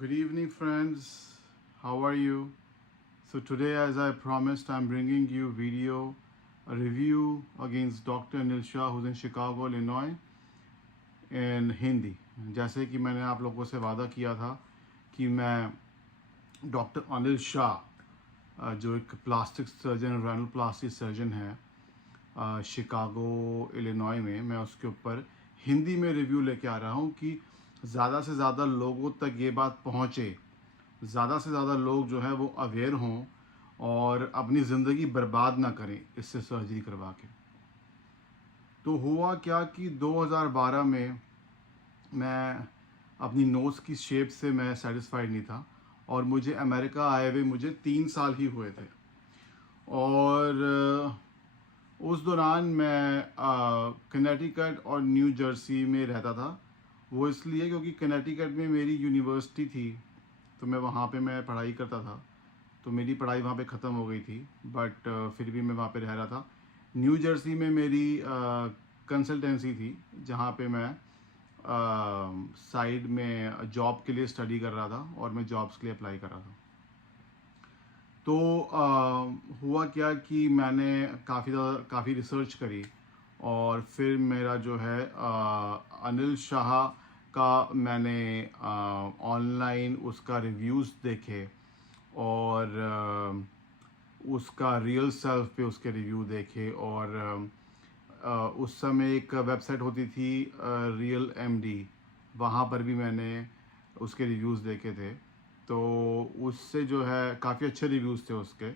Good evening, friends. How are you? So today, as I promised, I'm bringing you a review against Dr. Anil Shah, who's in Chicago, Illinois, in Hindi. जैसे कि मैंने आप लोगों से वादा किया था कि मैं डॉक्टर अनिल शाह, जो एक प्लास्टिक सर्जन, रैनोप्लास्टी सर्जन है शिकागो इलिनॉय में, मैं उसके ऊपर हिंदी में रिव्यू लेके आ रहा हूँ कि ज़्यादा से ज़्यादा लोगों तक ये बात पहुँचे, ज़्यादा से ज़्यादा लोग जो है वो अवेयर हों और अपनी ज़िंदगी बर्बाद ना करें इससे सर्जरी करवा के। तो हुआ क्या कि 2012 में मैं अपनी नोज़ की शेप से मैं सेटिस्फाइड नहीं था और मुझे अमेरिका आए हुए मुझे 3 साल ही हुए थे। और उस दौरान मैं कनेटिकट और न्यू जर्सी में रहता था। वो इसलिए क्योंकि कनेटिकट में मेरी यूनिवर्सिटी थी, तो मैं वहाँ पे मैं पढ़ाई करता था, तो मेरी पढ़ाई वहाँ पे ख़त्म हो गई थी, बट फिर भी मैं वहाँ पे रह रहा था। न्यू जर्सी में मेरी कंसल्टेंसी थी, जहाँ पे मैं साइड में जॉब के लिए स्टडी कर रहा था और मैं जॉब्स के लिए अप्लाई कर रहा था। तो हुआ क्या कि मैंने काफ़ी रिसर्च करी और फिर मेरा जो है अनिल शाह का मैंने ऑनलाइन उसका रिव्यूज़ देखे और उसका रियल सेल्फ पे उसके रिव्यू देखे। और उस समय एक वेबसाइट होती थी रियल एमडी, वहाँ पर भी मैंने उसके रिव्यूज़ देखे थे। तो उससे जो है काफ़ी अच्छे रिव्यूज़ थे उसके।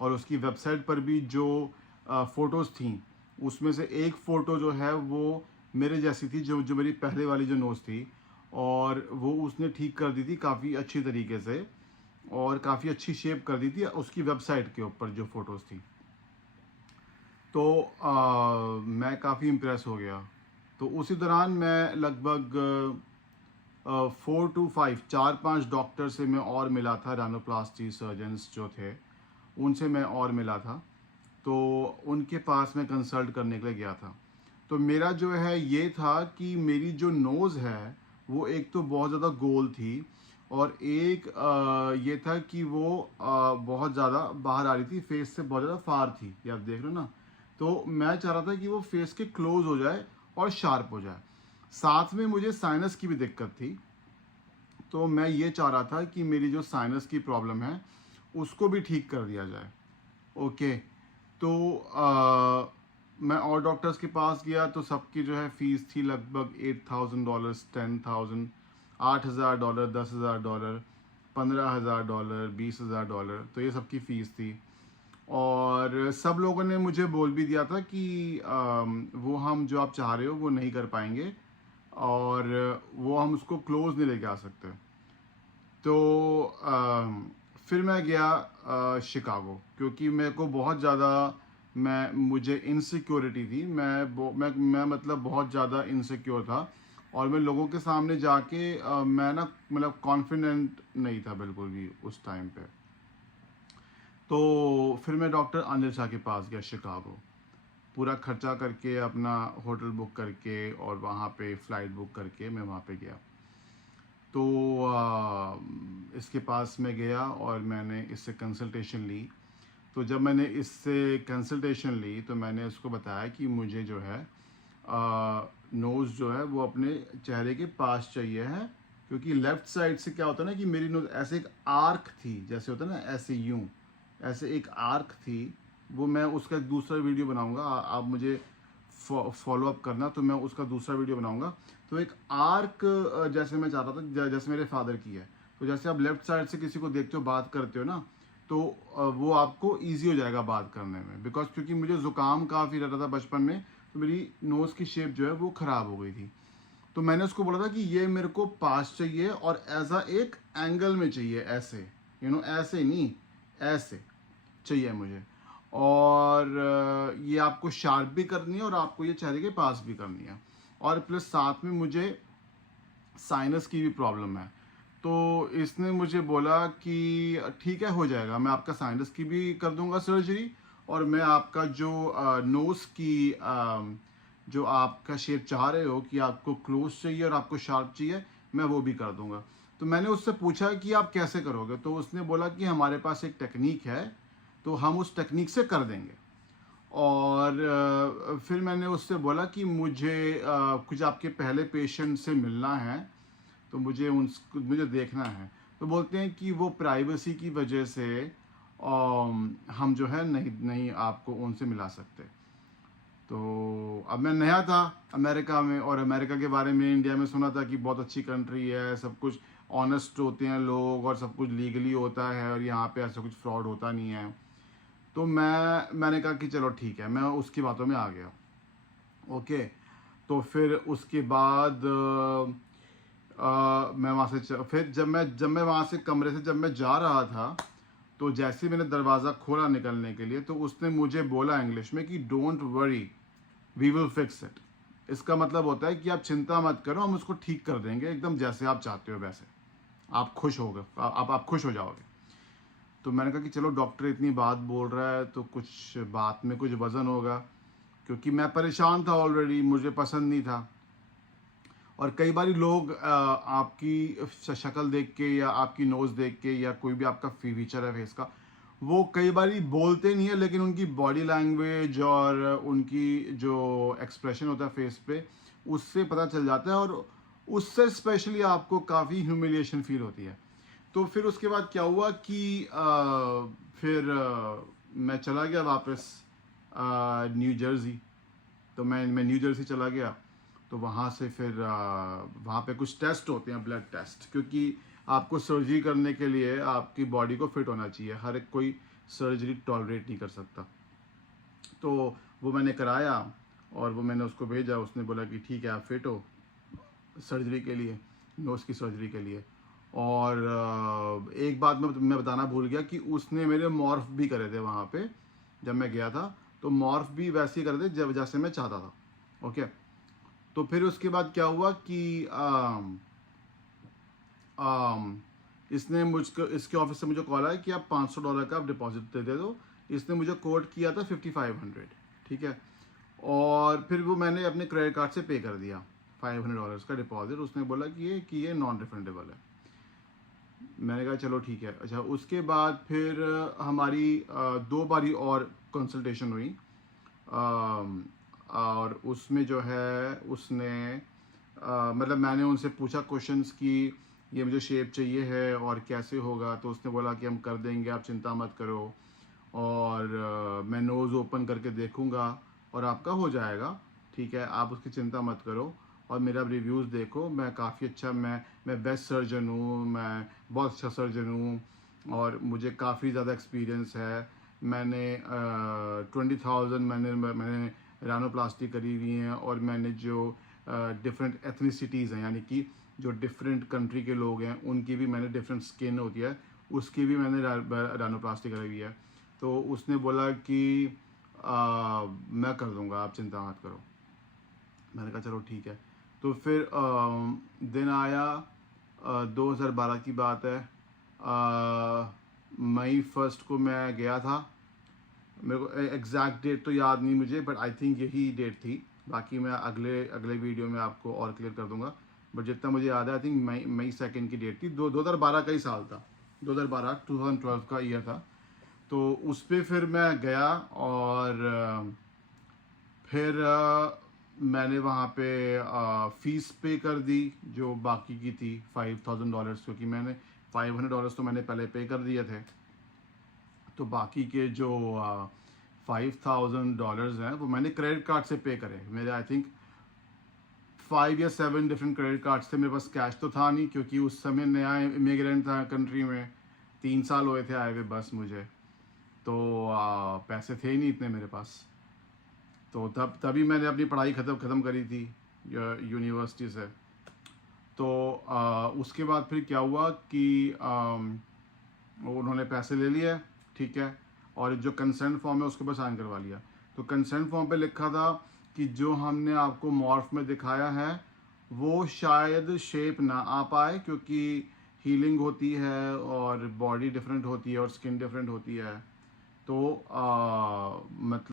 और उसकी वेबसाइट पर भी जो फ़ोटोज़ थी, उसमें से एक फ़ोटो जो है वो मेरे जैसी थी, जो जो मेरी पहले वाली जो नोज़ थी, और वो उसने ठीक कर दी थी काफ़ी अच्छी तरीके से और काफ़ी अच्छी शेप कर दी थी उसकी वेबसाइट के ऊपर जो फ़ोटोज़ थी। तो मैं काफ़ी इम्प्रेस हो गया। तो उसी दौरान मैं लगभग 4 to 5 4-5 डॉक्टर से मैं और मिला था, रैनोप्लास्टी सर्जन्स जो थे उनसे मैं और मिला था। तो उनके पास मैं कंसल्ट करने के लिए गया था। तो मेरा जो है ये था कि मेरी जो नोज़ है वो एक तो बहुत ज़्यादा गोल थी और एक ये था कि वो बहुत ज़्यादा बाहर आ रही थी, फेस से बहुत ज़्यादा फार थी, ये आप देख रहे हो ना। तो मैं चाह रहा था कि वो फेस के क्लोज हो जाए और शार्प हो जाए। साथ में मुझे साइनस की भी दिक्कत थी, तो मैं ये चाह रहा था कि मेरी जो साइनस की प्रॉब्लम है उसको भी ठीक कर दिया जाए। ओके। तो मैं और डॉक्टर्स के पास गया तो सबकी जो है फ़ीस थी लगभग $8,000, 10,000, $8,000, $10,000, $15,000, $20,000, तो ये सबकी फ़ीस थी। और सब लोगों ने मुझे बोल भी दिया था कि वो हम जो आप चाह रहे हो वो नहीं कर पाएंगे और वो हम उसको क्लोज नहीं लेके आ सकते। तो फिर मैं गया शिकागो, क्योंकि मेरे को बहुत ज़्यादा मुझे इनसिक्योरिटी थी। मैं मतलब बहुत ज़्यादा इनसिक्योर था और मैं लोगों के सामने जाके मैं ना मतलब कॉन्फिडेंट नहीं था बिल्कुल भी उस टाइम पे। तो फिर मैं डॉक्टर अनिल शाह के पास गया शिकागो, पूरा खर्चा करके, अपना होटल बुक करके और वहाँ पे फ़्लाइट बुक करके मैं वहाँ पे गया। तो इसके पास मैं गया और मैंने इससे कंसल्टेशन ली। तो जब मैंने इससे कंसल्टेशन ली तो मैंने उसको बताया कि मुझे जो है नोज़ जो है वो अपने चेहरे के पास चाहिए है, क्योंकि लेफ़्ट साइड से क्या होता है ना कि मेरी नोज़ ऐसे एक आर्क थी, जैसे होता है ना ऐसे यूँ, ऐसे एक आर्क थी। वो मैं उसका एक दूसरा वीडियो बनाऊंगा, आप मुझे फॉलो अप करना, तो मैं उसका दूसरा वीडियो बनाऊंगा। तो एक आर्क जैसे मैं चाहता था, जैसे मेरे फादर की है। तो जैसे आप लेफ्ट साइड से किसी को देखते हो, बात करते हो ना, तो वो आपको ईजी हो जाएगा बात करने में। बिकॉज क्योंकि मुझे ज़ुकाम काफ़ी रहता था बचपन में, तो मेरी नोज़ की शेप जो है वो ख़राब हो गई थी। तो मैंने उसको बोला था कि ये मेरे को पास चाहिए और ऐसा एक एंगल में चाहिए, ऐसे ऐसे नहीं, ऐसे चाहिए मुझे। और ये आपको शार्प भी करनी है और आपको ये चेहरे के पास भी करनी है। और प्लस साथ में मुझे साइनस की भी प्रॉब्लम है। तो इसने मुझे बोला कि ठीक है, हो जाएगा, मैं आपका साइनस की भी कर दूंगा सर्जरी, और मैं आपका जो नोज़ की जो आपका शेप चाह रहे हो कि आपको क्लोज चाहिए और आपको शार्प चाहिए, मैं वो भी कर दूंगा। तो तो मैंने उससे पूछा कि आप कैसे करोगे, तो उसने बोला कि हमारे पास एक टेक्निक है, तो हम उस टेक्निक से कर देंगे। और फिर मैंने उससे बोला कि मुझे कुछ आपके पहले पेशेंट से मिलना है, तो मुझे देखना है। तो बोलते हैं कि वो प्राइवेसी की वजह से हम जो है नहीं नहीं आपको उनसे मिला सकते। तो अब मैं नया था अमेरिका में, और अमेरिका के बारे में इंडिया में सुना था कि बहुत अच्छी कंट्री है, सब कुछ ऑनेस्ट होते हैं लोग और सब कुछ लीगली होता है, और यहाँ पे ऐसा कुछ फ्रॉड होता नहीं है। तो मैंने कहा कि चलो ठीक है, मैं उसकी बातों में आ गया। ओके, तो फिर उसके बाद मैं वहाँ से फिर जब मैं वहाँ से कमरे से जब मैं जा रहा था, तो जैसे ही मैंने दरवाज़ा खोला निकलने के लिए, तो उसने मुझे बोला इंग्लिश में कि don't worry, we will fix it. इसका मतलब होता है कि आप चिंता मत करो, हम उसको ठीक कर देंगे एकदम जैसे आप चाहते हो वैसे। आप खुश होगे, आप खुश हो जाओगे। तो मैंने कहा कि चलो डॉक्टर इतनी बात बोल रहा है तो कुछ बात में कुछ वज़न होगा, क्योंकि मैं परेशान था ऑलरेडी, मुझे पसंद नहीं था। और कई बार लोग आपकी शक्ल देख के या आपकी नोज़ देख के या कोई भी आपका फीचर है फेस का, वो कई बार बोलते नहीं है, लेकिन उनकी बॉडी लैंग्वेज और उनकी जो एक्सप्रेशन होता है फेस पे, उससे पता चल जाता है, और उससे स्पेशली आपको काफ़ी ह्यूमिलिएशन फील होती है। तो फिर उसके बाद क्या हुआ कि फिर मैं चला गया वापस न्यू जर्सी। तो मैं न्यू जर्सी चला गया। तो वहाँ से फिर वहाँ पे कुछ टेस्ट होते हैं, ब्लड टेस्ट, क्योंकि आपको सर्जरी करने के लिए आपकी बॉडी को फिट होना चाहिए, हर एक कोई सर्जरी टॉलरेट नहीं कर सकता। तो वो मैंने कराया और वो मैंने उसको भेजा, उसने बोला कि ठीक है आप फिट हो सर्जरी के लिए, नोज़ की सर्जरी के लिए। और एक बात मैं बताना भूल गया कि उसने मेरे मॉर्फ भी करे थे वहाँ पे जब मैं गया था, तो मॉर्फ भी वैसे ही करे थे जब जैसे मैं चाहता था। ओके, तो फिर उसके बाद क्या हुआ कि इसने मुझको इसके ऑफिस से मुझे कॉल आया कि आप $500 का आप डिपॉजिट दे दो। इसने मुझे कोट किया था 5500, ठीक है। और फिर वो मैंने अपने क्रेडिट कार्ड से पे कर दिया $500 का डिपॉजिट। उसने बोला कि ये नॉन रिफंडेबल है। मैंने कहा चलो ठीक है। अच्छा, उसके बाद फिर हमारी 2 बारी और कंसल्टेशन हुई, और उसमें जो है उसने मतलब मैंने उनसे पूछा क्वेश्चंस कि ये मुझे शेप चाहिए है और कैसे होगा, तो उसने बोला कि हम कर देंगे, आप चिंता मत करो, और मैं नोज़ ओपन करके देखूंगा और आपका हो जाएगा, ठीक है, आप उसकी चिंता मत करो। और मेरा रिव्यूज़ देखो, मैं काफ़ी अच्छा, मैं बेस्ट सर्जन हूँ, मैं बहुत अच्छा सर्जन हूँ, और मुझे काफ़ी ज़्यादा एक्सपीरियंस है। मैंने 20,000 मैंने रानोप्लास्टी करी हुई हैं, और मैंने जो डिफरेंट एथनिसिटीज़ हैं, यानी कि जो डिफरेंट कंट्री के लोग हैं उनकी भी मैंने, डिफरेंट स्किन होती है उसकी भी मैंने रानोप्लास्टी करी हुई है। तो उसने बोला कि मैं कर दूंगा, आप चिंता मत करो। मैंने कहा चलो ठीक है। तो फिर दिन आया, 2012 की बात है, मई 1 को मैं गया था। मेरे को एग्जैक्ट डेट तो याद नहीं मुझे, बट आई थिंक यही डेट थी। बाकी मैं अगले अगले वीडियो में आपको और क्लियर कर दूंगा, बट जितना मुझे याद है आई थिंक मई 2 की डेट थी। 2012 का ही साल था, 2012 का ईयर था। तो उस पर फिर मैं गया, और फिर मैंने वहाँ पे फ़ीस पे कर दी जो बाकी की थी $5,000, क्योंकि मैंने $500 तो मैंने पहले पे कर दिए थे। तो बाकी के जो $5,000 हैं वो मैंने क्रेडिट कार्ड से पे करे। मेरे आई थिंक 5 या 7 डिफरेंट क्रेडिट कार्ड्स थे। मेरे पास कैश तो था नहीं, क्योंकि उस समय नया इमिग्रेंट था कंट्री में, 3 साल हुए थे आए हुए बस मुझे, तो पैसे थे ही नहीं इतने मेरे पास। तो तभी मैंने अपनी पढ़ाई ख़त्म करी थी यूनिवर्सिटी से। तो उसके बाद फिर क्या हुआ कि उन्होंने पैसे ले लिए, ठीक है, और जो कंसेंट फॉर्म है उसके ऊपर साइन करवा लिया। तो कंसेंट फॉर्म पे लिखा था कि जो हमने आपको मॉर्फ में दिखाया है वो शायद शेप ना आ पाए, क्योंकि हीलिंग होती है और बॉडी डिफरेंट होती है और स्किन डिफरेंट होती है। तो मतलब